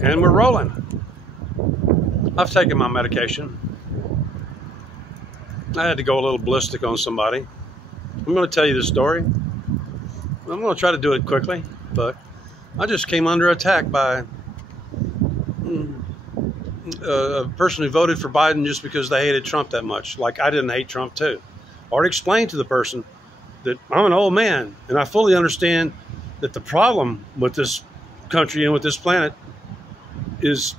And we're rolling. I've taken my medication. I had to go a little ballistic on somebody. I'm going to tell you the story. I'm going to try to do it quickly, but I just came under attack by a person who voted for Biden just because they hated Trump that much. Like I didn't hate Trump too. I already explained to the person that I'm an old man and I fully understand that the problem with this country and with this planet is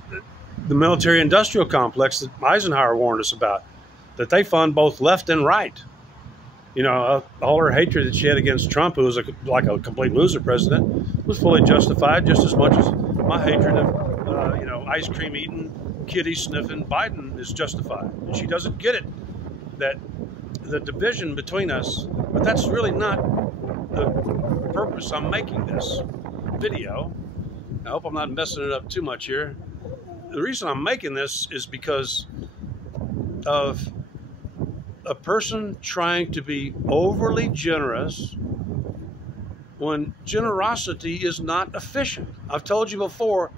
the military-industrial complex that Eisenhower warned us about, that they fund both left and right. You know, all her hatred that she had against Trump, who was like a complete loser president, was fully justified just as much as my hatred of, ice cream eating, kitty sniffing Biden is justified. And she doesn't get it, that the division between us, but that's really not the purpose I'm making this video. I hope I'm not messing it up too much here. The reason I'm making this is because of a person trying to be overly generous when generosity is not efficient. I've told you before,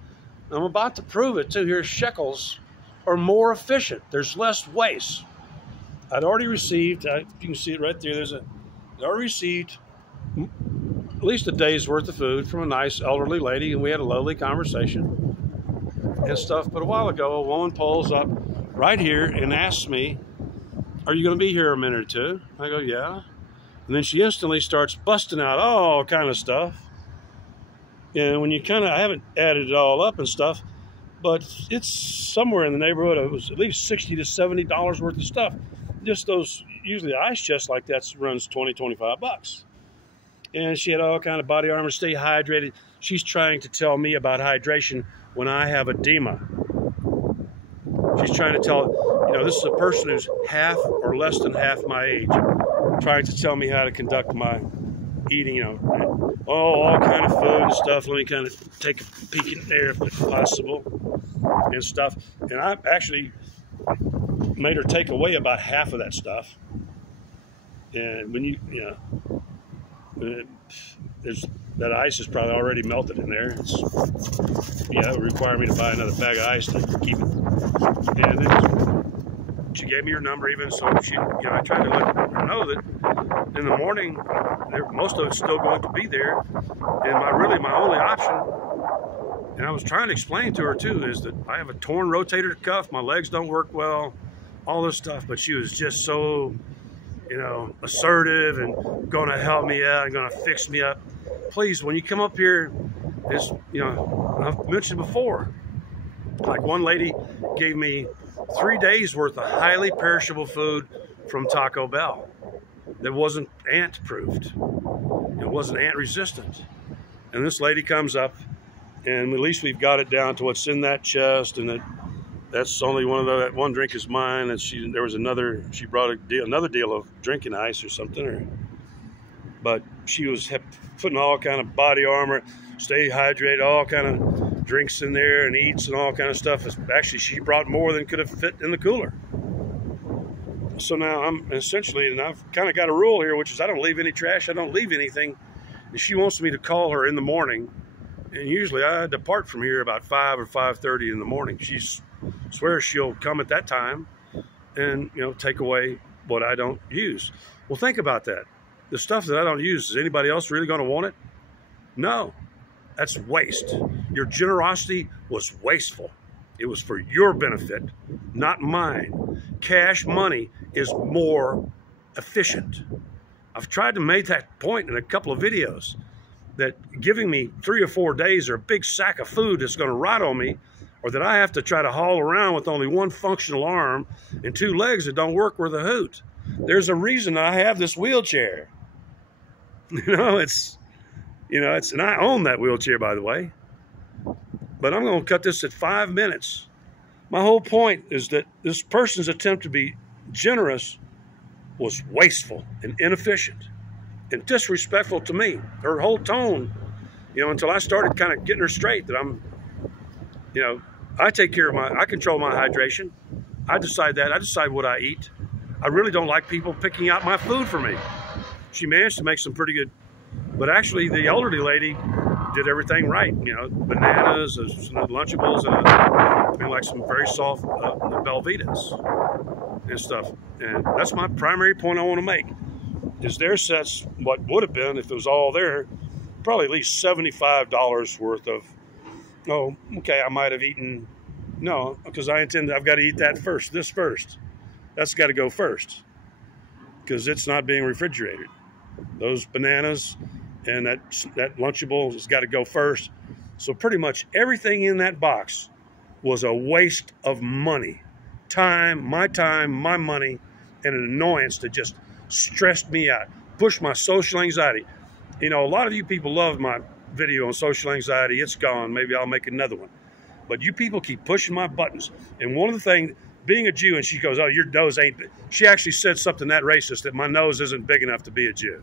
I'm about to prove it too here, shekels are more efficient. There's less waste. I'd already received, you can see it right there, I already received at least a day's worth of food from a nice elderly lady, and we had a lovely conversation and stuff. But a while ago, a woman pulls up right here and asks me, "Are you going to be here a minute or two?" I go, "Yeah." And then she instantly starts busting out all kind of stuff. And when you I haven't added it all up and stuff, but it's somewhere in the neighborhood of, it was at least $60 to $70 worth of stuff. Just those, usually ice chest like that runs $20, $25. And she had all kind of body armor, stay hydrated. She's trying to tell me about hydration when I have edema. She's trying to tell, this is a person who's half or less than half my age, trying to tell me how to conduct my eating, all kind of food and stuff. Let me kind of take a peek in there if possible and stuff. And I actually made her take away about half of that stuff. And when that ice is probably already melted in there. It would require me to buy another bag of ice to keep it. And then she gave me her number even, so I tried to let her know that in the morning, most of it's still going to be there. And my only option, and I was trying to explain to her too, is that I have a torn rotator cuff, my legs don't work well, all this stuff, but she was just so, assertive and gonna help me out and gonna fix me up. Please, when you come up here, I've mentioned before, like one lady gave me 3 days worth of highly perishable food from Taco Bell that wasn't ant proofed. It wasn't ant resistant. And this lady comes up, and at least we've got it down to what's in that chest, and that's only that one drink is mine. And she brought another deal of drinking ice or something, but she was putting all kind of body armor, stay hydrated, all kind of drinks in there and eats and all kind of stuff. Actually, she brought more than could have fit in the cooler. So now I'm essentially, and I've kind of got a rule here, which is I don't leave any trash, I don't leave anything. And she wants me to call her in the morning, and usually I depart from here about 5 or 5:30 in the morning. She swears she'll come at that time and take away what I don't use. Well, think about that. The stuff that I don't use, is anybody else really going to want it? No, that's waste. Your generosity was wasteful. It was for your benefit, not mine. Cash money is more efficient. I've tried to make that point in a couple of videos, that giving me 3 or 4 days or a big sack of food that's going to rot on me, or that I have to try to haul around with only one functional arm and 2 legs that don't work worth a hoot. There's a reason I have this wheelchair. And I own that wheelchair, by the way. But I'm going to cut this at 5 minutes. My whole point is that this person's attempt to be generous was wasteful and inefficient and disrespectful to me. Her whole tone, until I started kind of getting her straight, that I'm, I take care of I control my hydration. I decide what I eat. I really don't like people picking out my food for me. She managed to make some pretty good, but actually the elderly lady did everything right. You know, bananas, some Lunchables, and like some very soft Belvitas and stuff. And that's my primary point I want to make. Is there sets what would have been, if it was all there, probably at least $75 worth of, oh, okay, I might have eaten, no, because I've got to eat that first, this first. That's got to go first because it's not being refrigerated. Those bananas and that Lunchable has got to go first. So pretty much everything in that box was a waste of money, time, my money, and an annoyance that just stressed me out, pushed my social anxiety. You know, a lot of you people love my video on social anxiety. It's gone. Maybe I'll make another one. But you people keep pushing my buttons. And one of the things, being a Jew, and she goes, oh, your nose ain't big. She actually said something that racist, that my nose isn't big enough to be a Jew.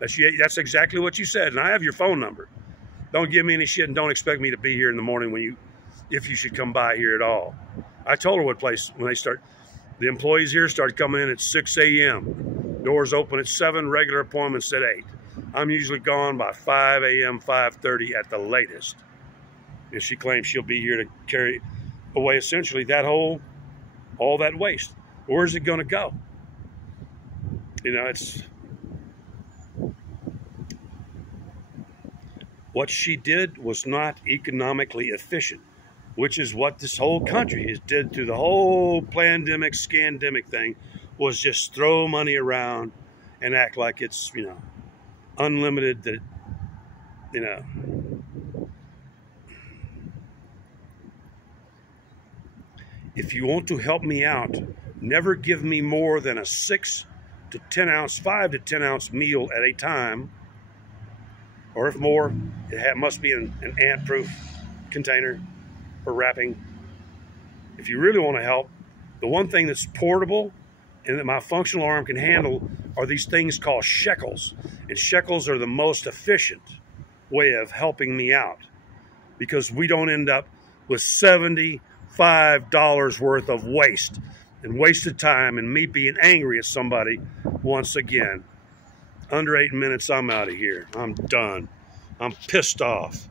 That's exactly what you said. And I have your phone number. Don't give me any shit and don't expect me to be here in the morning if you should come by here at all. I told her what place, when the employees here started coming in at 6 a.m. Doors open at 7, regular appointments at 8. I'm usually gone by 5 a.m., 5:30 at the latest. And she claims she'll be here to carry away essentially all that waste. Where's it going to go? You know, what she did was not economically efficient, which is what this whole country did through the whole pandemic, scandemic thing, was just throw money around and act like it's, you know, unlimited, that, you know. If you want to help me out, never give me more than a 5 to 10 ounce meal at a time, or if more, it must be an ant-proof container for wrapping. If you really want to help, the one thing that's portable and that my functional arm can handle are these things called shekels. And shekels are the most efficient way of helping me out, because we don't end up with $75 worth of waste and wasted time and me being angry at somebody once again. Under 8 minutes, I'm out of here. I'm done. I'm pissed off.